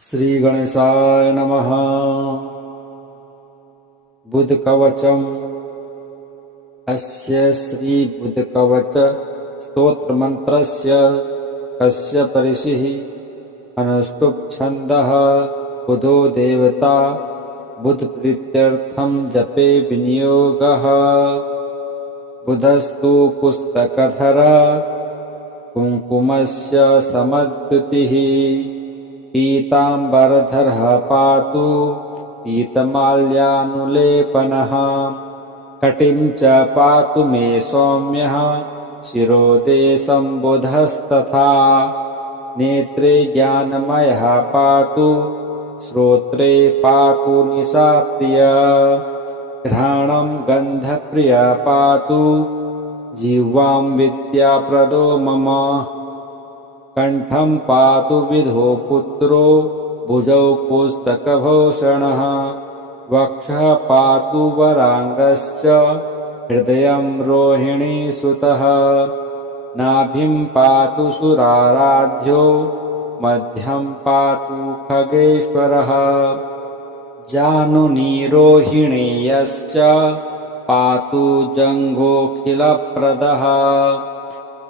श्री गणेशाय नमः। बुधकवचम्। अस्य श्री बुधकवच स्तोत्रमन्त्रस्य कस्य ऋषिः अनुष्टुप् छन्दः बुधो देवता बुधप्रीत्यर्थं जपे विनियोगः। बुधस्तु पुस्तकधरः कुङ्कुमस्य समद्युतिः। पीताम्बरधरः पातु पीतमाल्यानुलेपनः। कटिं च पातु मे सौम्यः शिरोदेशं बुधस्तथा। नेत्रे ज्ञानमयः पातु श्रोत्रे पातु निशाप्रियः। घ्राणं गन्धप्रियः पातु जिह्वां विद्याप्रदो मम। कण्ठं पातु विधो पुत्रो भुजौ पुस्तकभूषणः। वक्षः पातु वराङ्गश्च हृदयं रोहिणीसुतः। नाभिं पातु सुराराध्यो मध्यं पातु खगेश्वरः। जानुनी रोहिणेयश्च पातु जङ्घोऽखिलप्रदः।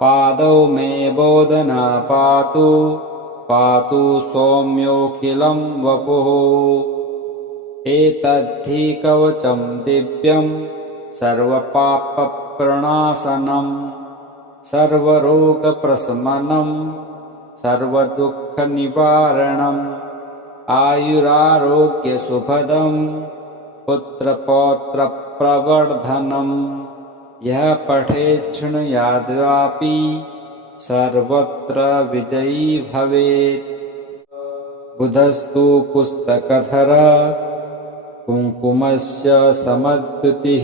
पादौ मे बोधना पातु पातु सौम्योऽखिलं वपुः। एतद्धि कवचं दिव्यं सर्वपापप्रणाशनं सर्वरोगप्रशमनं सर्वदुःखनिवारणम्। आयुरारोग्यसुखदं पुत्रपौत्रप्रवर्धनम्। यः पठेत् शृणुयाद्वापि सर्वत्र विजयी भवेत्। बुधस्तु पुस्तकधरः कुङ्कुमस्य समद्युतिः।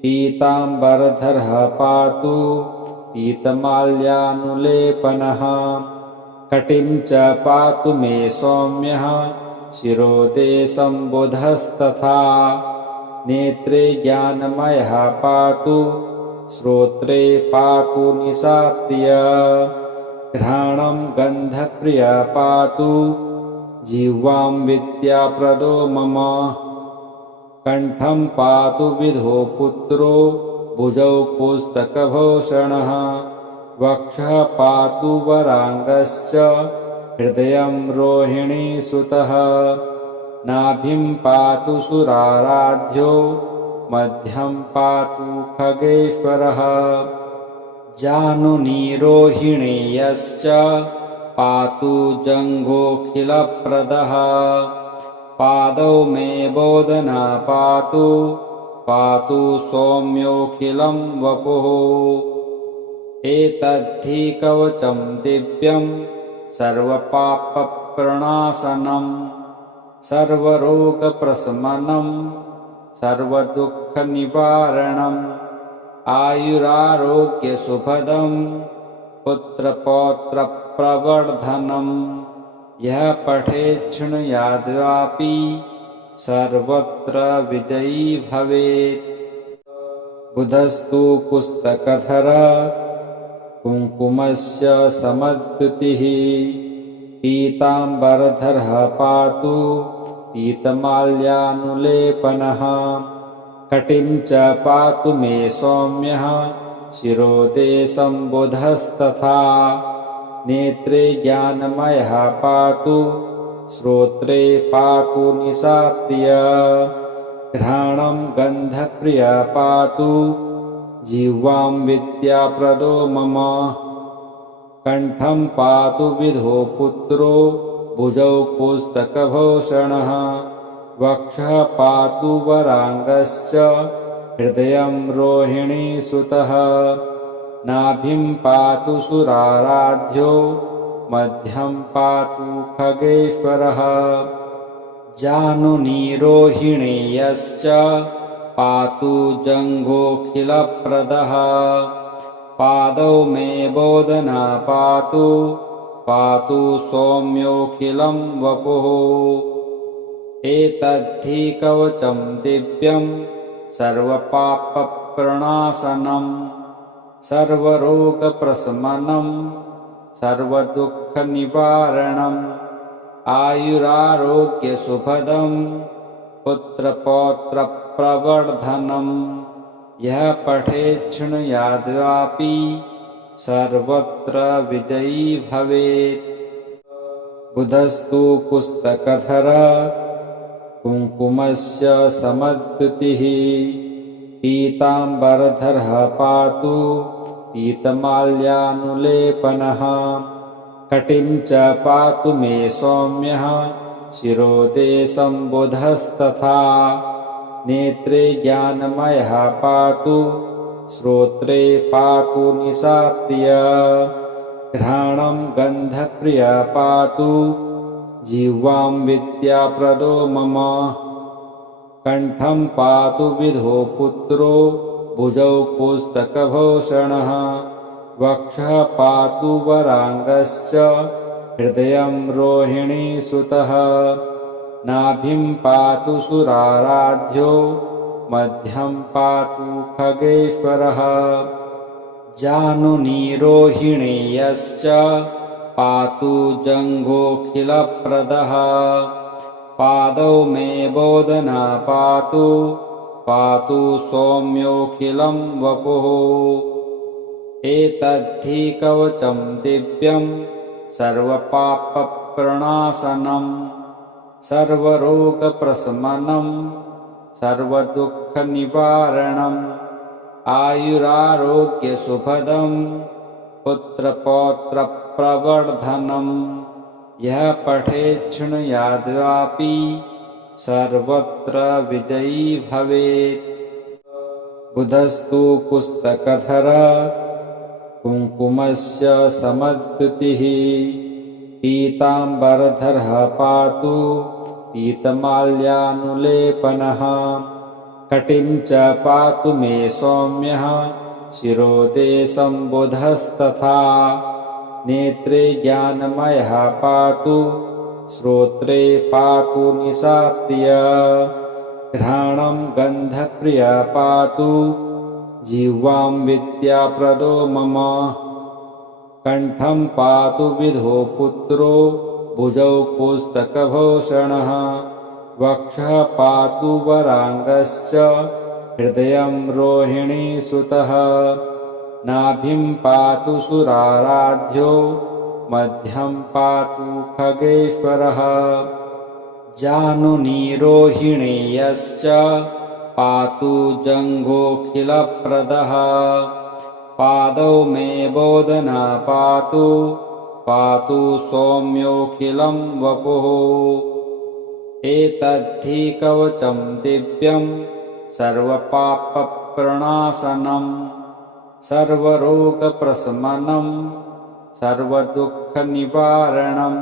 पीताम्बरधरः पातु पीतमाल्यानुलेपनः। कटिं च पातु मे सौम्यः शिरोदेशं बुधस्तथा। नेत्रे ज्ञानमयः पातु श्रोत्रे पातु निशाप्रियः। घ्राणं गन्धप्रियः पातु जिह्वां विद्याप्रदो मम। कण्ठं पातु विधो पुत्रो भुजौ पुस्तकभूषणः। वक्षः पातु वराङ्गश्च हृदयं रोहिणीसुतः। नाभिं पातु सुराराध्यो मध्यं पातु खगेश्वरः। जानुनी रोहिणेयश्च पातु जङ्घोऽखिलप्रदः। पादौ मे बोधना पातु पातु सौम्योऽखिलं वपुः। एतद्धि कवचं दिव्यं सर्वपापप्रणाशनं सर्वरोगप्रशमनं सर्वदुःखनिवारणम्। आयुरारोग्यसुखदं पुत्रपौत्रप्रवर्धनम्। यः पठेत् शृणुयाद्वापि सर्वत्र विजयी भवेत्। बुधस्तु पुस्तकधरः कुङ्कुमस्य समद्युतिः। पीताम्बरधरः पातु पीतमाल्यानुलेपनः। कटिं च पातु मे सौम्यः शिरोदेशं बुधस्तथा। नेत्रे ज्ञानमयः पातु श्रोत्रे पातु निशाप्रियः। घ्राणं गन्धप्रियः पातु जिह्वां विद्याप्रदो मम। कण्ठं पातु विधो पुत्रो भुजौ पुस्तकभूषणः। वक्षः पातु वराङ्गश्च हृदयं रोहिणीसुतः। नाभिं पातु सुराराध्यो मध्यं पातु खगेश्वरः। जानुनी रोहिणेयश्च पातु जङ्घोऽखिलप्रदः। पादौ मे बोधना पातु पातु सौम्योऽखिलं वपुः। एतद्धि कवचं दिव्यं सर्वपापप्रणाशनं सर्वरोगप्रशमनं सर्वदुःखनिवारणम्। आयुरारोग्यसुखदम् पुत्रपौत्रप्रवर्धनम् यः पठेत् शृणुयाद्वापि सर्वत्र विजयी भवेत्। बुधस्तु पुस्तकधरः कुङ्कुमस्य समद्युतिः पीताम्बरधरः पातु पीतमाल्यानुलेपनः कटिं च पातु मे सौम्यः शिरोदेशं बुधस्तथा नेत्रे ज्ञानमयः पातु श्रोत्रे पातु निशाप्रियः घ्राणं गन्धप्रियः पातु जिह्वां विद्याप्रदो मम कण्ठं पातु विधो पुत्रो भुजौ पुस्तकभूषणः वक्षः पातु वराङ्गश्च हृदयं रोहिणीसुतः नाभिं पातु सुराराध्यो मध्यं पातु खगेश्वरः जानुनीरोहिणेयश्च पातु जङ्घोऽखिलप्रदः पादौ मे बोधना पातु पातु सौम्योऽखिलं वपुः एतद्धि कवचं दिव्यं सर्वपापप्रणाशनं सर्वरोगप्रशमनं सर्वदुःखनिवारणम् आयुरारोग्यसुखदम् पुत्रपौत्रप्रवर्धनम् यः पठेत् शृणुयाद्वापि सर्वत्र विजयी भवेत्। बुधस्तु पुस्तकधरः कुङ्कुमस्य समद्युतिः पीताम्बरधरः पातु पीतमाल्यानुलेपनः कटिं च पातु मे सौम्यः शिरोदेशं बुधस्तथा नेत्रे ज्ञानमयः पातु श्रोत्रे पातु निशाप्रियः घ्राणं गन्धप्रियः पातु जिह्वां विद्याप्रदो मम कण्ठं पातु विधो पुत्रो भुजौ पुस्तकभूषणः वक्षः पातु वराङ्गश्च हृदयं रोहिणीसुतः नाभिं पातु सुराराध्यो मध्यं पातु खगेश्वरः जानुनीरोहिणेयश्च पातु जङ्घोऽखिलप्रदः पादौ मे बोधना पातु पातु सौम्योऽखिलं वपुः एतद्धि कवचं दिव्यं सर्वपापप्रणाशनं सर्वरोगप्रशमनं सर्वदुःखनिवारणम्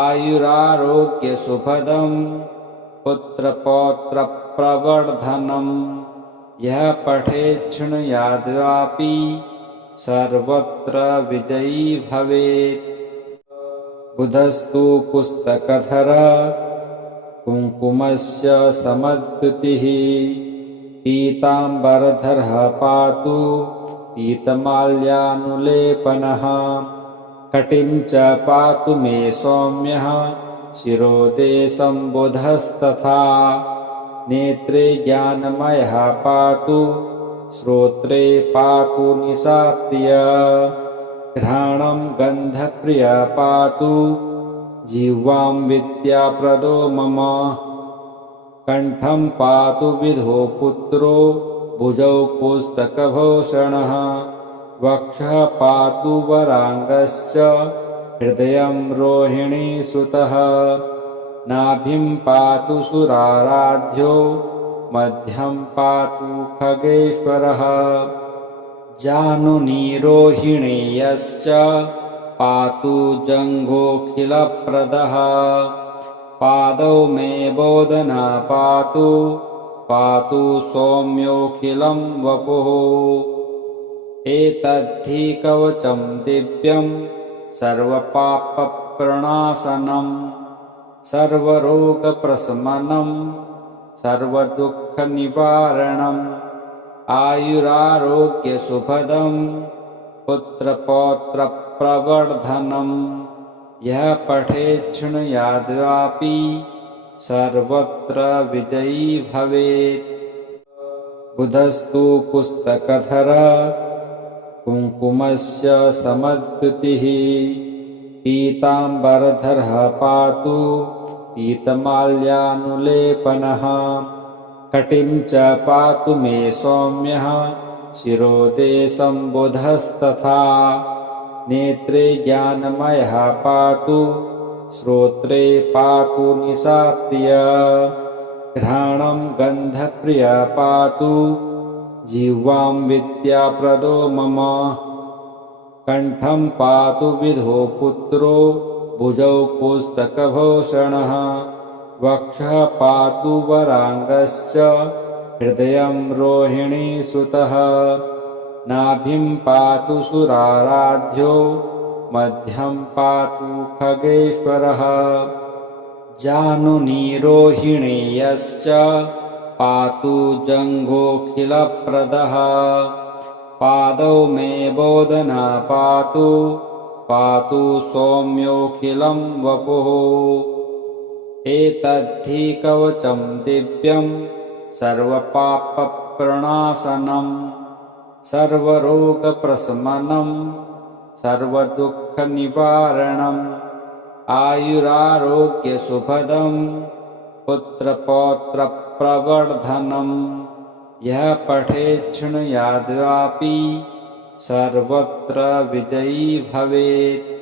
आयुरारोग्यसुखदम् पुत्रपौत्रप्रवर्धनम् यः पठेत् शृणुयाद्वापि सर्वत्र विजयी भवेत्। बुधस्तु पुस्तकधरः कुङ्कुमस्य समद्युतिः पीताम्बरधरः पातु पीतमाल्यानुलेपनः कटिं च पातु मे सौम्यः शिरोदेशं बुधस्तथा नेत्रे ज्ञानमयः पातु श्रोत्रे पातु निशाप्रियः घ्राणं गन्धप्रियः पातु जिह्वां विद्याप्रदो मम कण्ठं पातु विधो पुत्रो भुजौ पुस्तकभूषणः वक्षः पातु वराङ्गश्च हृदयं रोहिणीसुतः नाभिं पातु सुराराध्यो मध्यं पातु खगेश्वरः जानुनीरोहिणेयश्च पातु जङ्घोऽखिलप्रदः पादौ मे बोधना पातु पातु सौम्योऽखिलं वपुः एतद्धि कवचं दिव्यं सर्वपापप्रणाशनं सर्वरोगप्रशमनं सर्वदुःखनिवारणम् आयुरारोग्यसुखदम् पुत्रपौत्रप्रवर्धनम् यः पठेत् शृणुयाद्वापि सर्वत्र विजयी भवेत्। बुधस्तु पुस्तकधरः कुङ्कुमस्य समद्युतिः पीताम्बरधरः पातु पीतमाल्यानुलेपनः कटिं च पातु मे सौम्यः शिरोदेशं बुधस्तथा नेत्रे ज्ञानमयः पातु श्रोत्रे पातु निशाप्रियः घ्राणं गन्धप्रियः पातु जिह्वां विद्याप्रदो मम कण्ठं पातु विधो पुत्रो भुजौ पुस्तकभूषणः वक्षः पातु वराङ्गश्च हृदयं रोहिणीसुतः नाभिं पातु सुराराध्यो मध्यं पातु खगेश्वरः जानुनीरोहिणेयश्च पातु जङ्घोऽखिलप्रदः पादौ मे बोधना पातु पातु सौम्योऽखिलं वपुः एतद्धि कवचं दिव्यं सर्वपापप्रणाशनं सर्वरोगप्रशमनं सर्वदुःखनिवारणम् आयुरारोग्यसुखदं पुत्रपौत्रप्रवर्धनं यः पठेत् शृणुयाद्वापि सर्वत्र विजयी भवेत्।